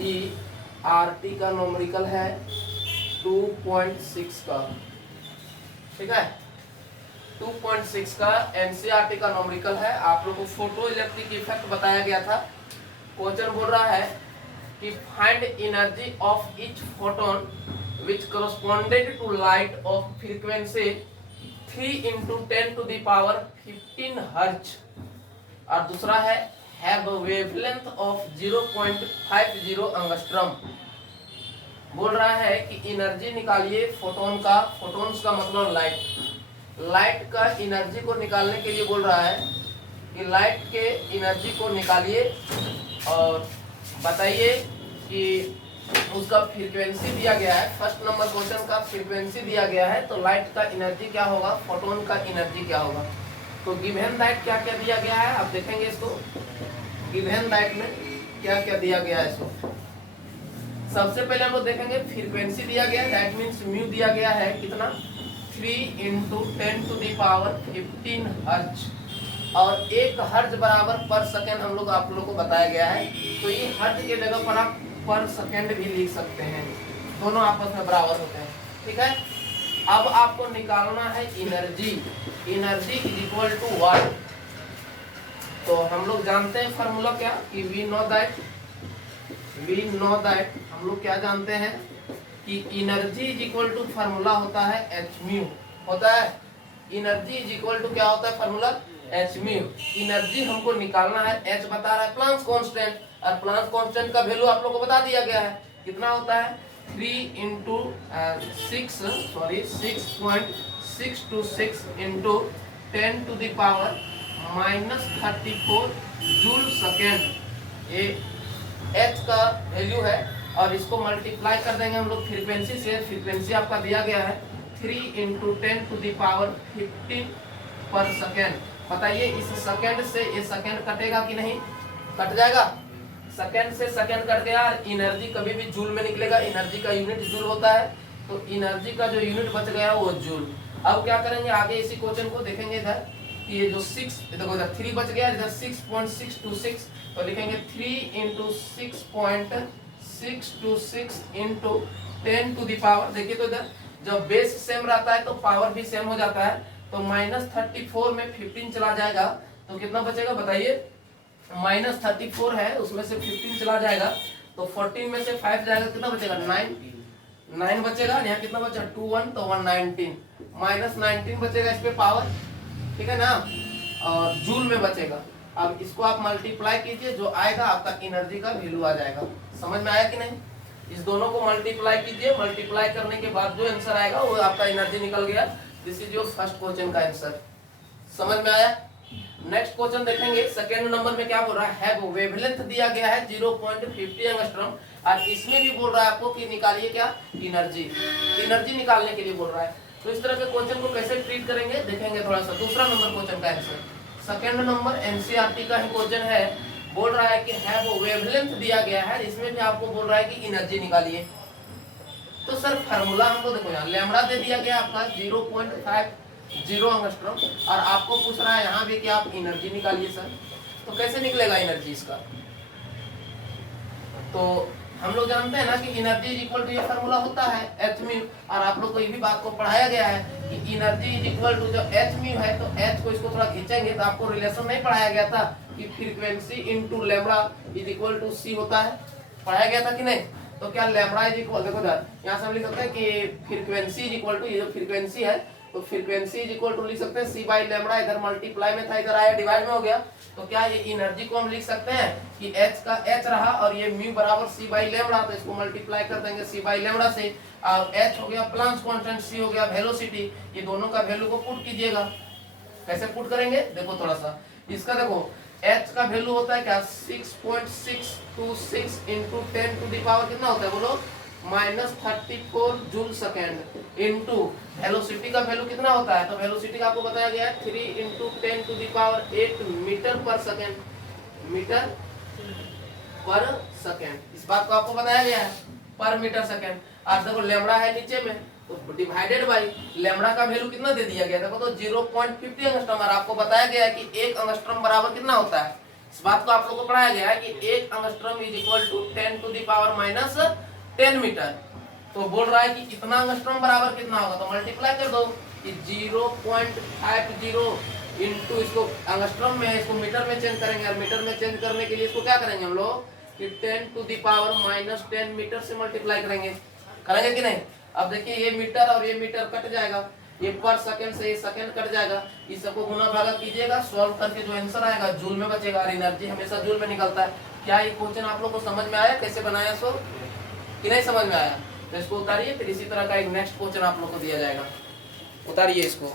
E R T का numerical है 2.6 का, ठीक है। 2.6 का एनसीईआरटी का नोमरिकल है। आप लोग को फोटो इलेक्ट्रिक इफेक्ट बताया गया था। क्वेश्चन बोल रहा है कि find energy of each photon which corresponded to light of frequency 3 into 10 to the power 15 hertz, और दूसरा है हैव वेवलेंथ ऑफ 0.50 एंगस्ट्रॉम। बोल रहा है कि एनर्जी निकालिए फोटोन का, फोटोन्स का मतलब लाइट, लाइट का एनर्जी को निकालने के लिए बोल रहा है कि लाइट के एनर्जी को निकालिए और बताइए कि उसका फ्रीक्वेंसी दिया गया है। फर्स्ट नंबर क्वेश्चन का फ्रीक्वेंसी दिया गया है, तो लाइट का एनर्जी क्या होगा, फोटोन का एनर्जी क्या होगा। तो गिवन लाइट क्या क्या दिया गया है, आप देखेंगे इसको। गिवन लाइट में क्या क्या दिया गया है इसको। सबसे पहले हम लोग देखेंगे फ्रीक्वेंसी दिया गया है, दैट मींस म्यू दिया गया है कितना, 3 into 10 to the power 15 hertz, और 1 हर्ट्ज बराबर पर सेकंड हम लोग आप लोगों को बताया गया है। तो ये हर्ट्ज के जगह पर आप पर सेकंड भी लिख सकते हैं, दोनों आपस में बराबर होते हैं, ठीक है। अब आपको निकालना है energy, energy is equal to what. तो हम लोग जानते हैं फार्मूला क्या, कि वी नो दैट हम लोग क्या जानते हैं कि energy is equal to formula होता है एच म्यू, होता है। एनर्जी इज इक्वल टू क्या होता है फार्मूला, एच म्यू। एनर्जी हमको निकालना है, एच बता रहा है प्लांक्स कांस्टेंट, और प्लांक्स कांस्टेंट का वैल्यू आप लोगों को बता दिया गया है, कितना होता है 3 into 6.626 into 10 to the power -34 joule second. ये एच का वैल्यू है, और इसको मल्टीप्लाई कर देंगे हम लोग फ्रीक्वेंसी से। फ्रीक्वेंसी आपका दिया गया है 3 into 10 to the power 15 पर सेकेंड। बताइए इस सेकेंड से ये सेकेंड कटेगा कि नहीं, कट जाएगा। सेकेंड से सेकेंड कट गया, और एनर्जी कभी भी जूल में निकलेगा, एनर्जी का यूनिट जूल होता है, तो एनर्जी का जो यूनिट बच गया वो जूल। अब क्या करेंगे आगे, इसी क्वेश्चन को देखेंगे इधर कि ये जो 6 देखो इधर 3 बच गया, इधर 6.626, तो लिखेंगे 3 into 6.626 into 10 to the power। देखिए तो इधर जब बेस सेम रहता है तो पावर भी सेम हो जाता है, तो -34 में 15 चला जाएगा तो कितना बचेगा बताइए, -34 है उसमें से 15 चला जाएगा तो 14 में से 5 जाएगा, कितना बचेगा 9 बचेगा। यहाँ कितना बचा 2 1 तो 119, -19 बचेगा इस पे पावर, ठीक है ना, और जूल में बचेगा। अब इसको आप मल्टीप्लाई कीजिए, जो आएगा आपका एनर्जी का वैल्यू आ जाएगा। समझ में आया कि नहीं, इस दोनों को मल्टीप्लाई कीजिए, मल्टीप्लाई करने के बाद जो आंसर आएगा वो आपका एनर्जी निकल गया। This is your first question का आंसर। समझ में आया। नेक्स्ट क्वेश्चन देखेंगे, सेकंड नंबर में क्या बोल रहा है, वेवलेंथ दिया गया है 0.50 एंगस्ट्रॉम, और इसमें भी बोल रहा है आपको कि निकालिए क्या, एनर्जी, एनर्जी निकालने के लिए बोल रहा है। तो इस तरह के क्वेश्चन को कैसे ट्रीट करेंगे देखेंगे थोड़ा सा। दूसरा नंबर क्वेश्चन का आंसर, सेकंड नंबर एनसीईआरटी का ही क्वेश्चन है, बोल रहा है कि वेवलेंथ दिया गया है, इसमें भी आपको बोल रहा है कि एनर्जी निकालिए। तो सर फार्मूला हमको देखो, यहाँ लैम्बडा दे दिया गया आपका 0.50 एंगस्ट्रॉम, और आपको पूछ रहा है यहाँ भी कि आप एनर्जी निकालिए सर, तो कैसे निकलेगा एनर्जी इसका। तो हम लोग जानते हैं ना कि एनर्जी इज इक्वल टू ये फार्मूला होता है एच म्यू, और आप लोग को ये भी बात को पढ़ाया गया है कि एनर्जी इज इक्वल टू जो एच म्यू है, तो एच को इसको थोड़ा खींचेंगे तो आपको रिलेशन नहीं पढ़ाया गया था कि frequency into lambda is equal to C होता है, पढ़ाया गया था कि नहीं। तो क्या लैम्बडा इज इक्वल, देखो यहाँ से हम लिख सकते हैं कि फ्रीक्वेंसी इज इक्वल टू, ये जो फ्रीक्वेंसी है तो फ्रीक्वेंसी इज इक्वल टू लिख सकते हैं सी बाई लैम्बडा, इधर मल्टीप्लाई में था इधर आया डिवाइड में हो गया, तो क्या ये एनर्जी को हम लिख सकते हैं कि एच का एच रहा और ये म्यू बराबर सी बाई लैम्बडा, तो इसको मल्टीप्लाई कर देंगे सी बाई लैम्बडा से, और एच हो गया प्लांक्स कांस्टेंट, सी हो गया वेलोसिटी, ये दोनों का वैल्यू को पुट कीजिएगा। कैसे पुट करेंगे देखो थोड़ा सा, इसका देखो एच का वैल्यू होता है क्या 6.626 इंटू 10 टू द पावर कितना होता है बोलो, -34 जूल सेकेंड इंटू वेलोसिटी का वैल्यू कितना होता है, तो वेलोसिटी का आपको बताया गया है 3 into 10 to the power 8 metre per second, metre per second, इस बात को आपको बताया गया है पर मीटर सेकेंड। और देखो लैम्बडा है नीचे में तो डिवाइडेड बाई लैम्बडा का वैल्यू कितना दे दिया गया, देखो तो 0.50 एंगस्ट्रॉम, और आपको बताया गया है कि 1 एंगस्ट्रॉम बराबर कितना होता है इस बात को आप लोगों को पढ़ाया गया है कि 1 angstrom is equal to 10 to the power minus 10 metre. तो बोल रहा है कि इतना एंगस्ट्रॉम बराबर कितना होगा, तो मल्टीप्लाई कर दो कि 0.50 इंटू, इसको एंगस्ट्रॉम में इसको मीटर में चेंज करेंगे, और मीटर में चेंज करने के लिए इसको क्या करेंगे हम लोग कि 10 to the power minus 10 metre से मल्टीप्लाई करेंगे कि नहीं। अब देखिए ये मीटर और ये मीटर कट जाएगा, ये पर सेकंड से ये सेकंड कट जाएगा, इस सबको गुना भागा कीजिएगा, सॉल्व करके जो आंसर आएगा जूल में बचेगा, और एनर्जी हमेशा जूल में निकलता है। क्या ये क्वेश्चन आप लोग को समझ में आया कैसे बनाया सो कि नहीं समझ में आया? तो इसको उतारिए, फिर इसी तरह का एक नेक्स्ट क्वेश्चन आप लोग को दिया जाएगा। उतारिए इसको।